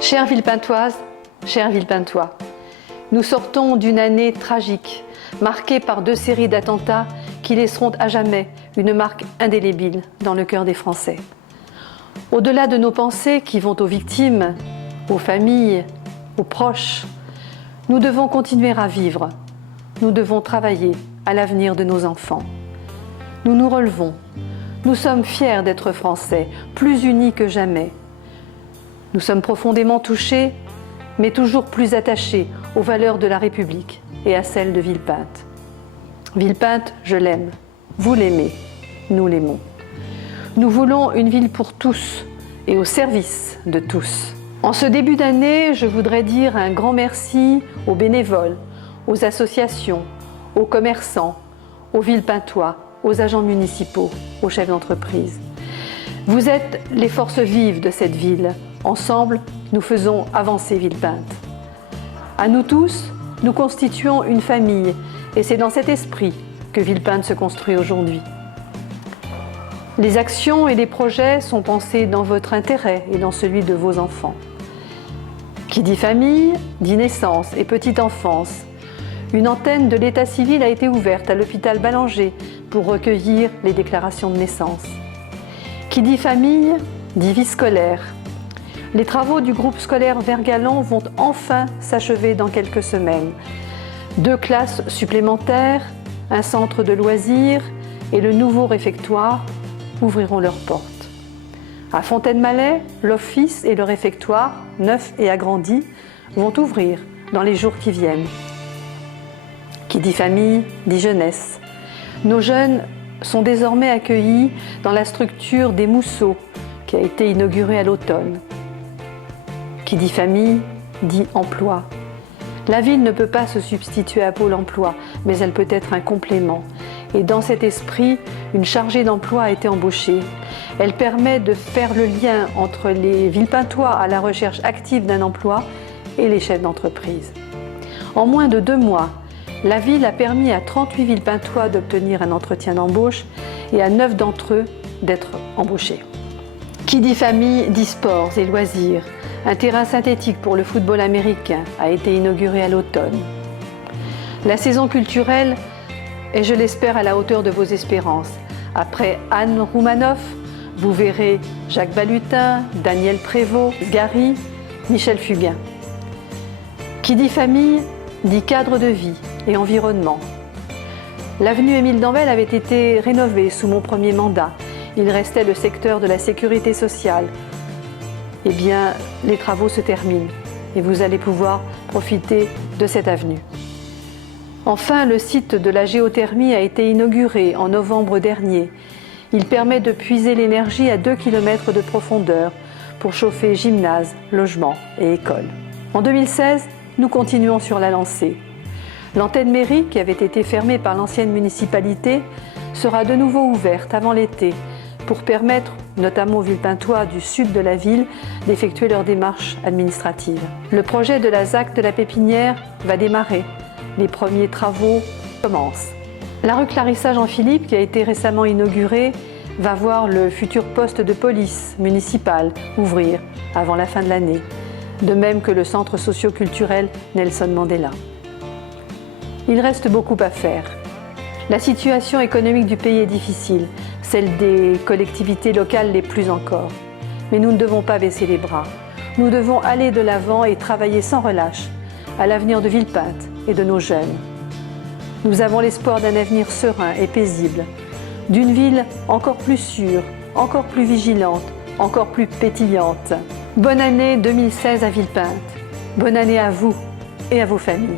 Chère Villepintoise, chers Villepintois, nous sortons d'une année tragique, marquée par 2 séries d'attentats qui laisseront à jamais une marque indélébile dans le cœur des Français. Au-delà de nos pensées qui vont aux victimes, aux familles, aux proches, nous devons continuer à vivre. Nous devons travailler à l'avenir de nos enfants. Nous nous relevons. Nous sommes fiers d'être Français, plus unis que jamais. Nous sommes profondément touchés, mais toujours plus attachés aux valeurs de la République et à celles de Villepinte. Villepinte, je l'aime. Vous l'aimez. Nous l'aimons. Nous voulons une ville pour tous et au service de tous. En ce début d'année, je voudrais dire un grand merci aux bénévoles, aux associations, aux commerçants, aux Villepintois, aux agents municipaux, aux chefs d'entreprise. Vous êtes les forces vives de cette ville. Ensemble, nous faisons avancer Villepinte. À nous tous, nous constituons une famille et c'est dans cet esprit que Villepinte se construit aujourd'hui. Les actions et les projets sont pensés dans votre intérêt et dans celui de vos enfants. Qui dit famille, dit naissance et petite enfance. Une antenne de l'état civil a été ouverte à l'hôpital Ballanger pour recueillir les déclarations de naissance. Qui dit famille, dit vie scolaire. Les travaux du groupe scolaire Vert-Galant vont enfin s'achever dans quelques semaines. 2 classes supplémentaires, un centre de loisirs et le nouveau réfectoire ouvriront leurs portes. À Fontaine-Malais, l'office et le réfectoire, neufs et agrandis, vont ouvrir dans les jours qui viennent. Qui dit famille, dit jeunesse. Nos jeunes sont désormais accueillis dans la structure des Mousseaux, qui a été inaugurée à l'automne. Qui dit famille, dit emploi. La ville ne peut pas se substituer à Pôle emploi, mais elle peut être un complément. Et dans cet esprit, une chargée d'emploi a été embauchée. Elle permet de faire le lien entre les Villepintois à la recherche active d'un emploi et les chefs d'entreprise. En moins de 2 mois, la ville a permis à 38 Villepintois d'obtenir un entretien d'embauche et à 9 d'entre eux d'être embauchés. Qui dit famille, dit sports et loisirs. Un terrain synthétique pour le football américain a été inauguré à l'automne. La saison culturelle est, je l'espère, à la hauteur de vos espérances. Après Anne Roumanoff, vous verrez Jacques Balutin, Daniel Prévost, Gary, Michel Fugain. Qui dit famille, dit cadre de vie et environnement. L'avenue Émile Danvelle avait été rénovée sous mon premier mandat. Il restait le secteur de la sécurité sociale. Eh bien, les travaux se terminent et vous allez pouvoir profiter de cette avenue. Enfin, le site de la géothermie a été inauguré en novembre dernier. Il permet de puiser l'énergie à 2 km de profondeur pour chauffer gymnase, logement et école. En 2016, nous continuons sur la lancée. L'antenne mairie, qui avait été fermée par l'ancienne municipalité, sera de nouveau ouverte avant l'été pour permettre, notamment aux Villepintois du sud de la ville, d'effectuer leurs démarches administratives. Le projet de la ZAC de la Pépinière va démarrer. Les premiers travaux commencent. La rue Clarissa Jean-Philippe, qui a été récemment inaugurée, va voir le futur poste de police municipal ouvrir avant la fin de l'année, de même que le centre socio-culturel Nelson Mandela. Il reste beaucoup à faire. La situation économique du pays est difficile, celle des collectivités locales les plus encore. Mais nous ne devons pas baisser les bras. Nous devons aller de l'avant et travailler sans relâche à l'avenir de Villepinte et de nos jeunes. Nous avons l'espoir d'un avenir serein et paisible, d'une ville encore plus sûre, encore plus vigilante, encore plus pétillante. Bonne année 2016 à Villepinte. Bonne année à vous et à vos familles.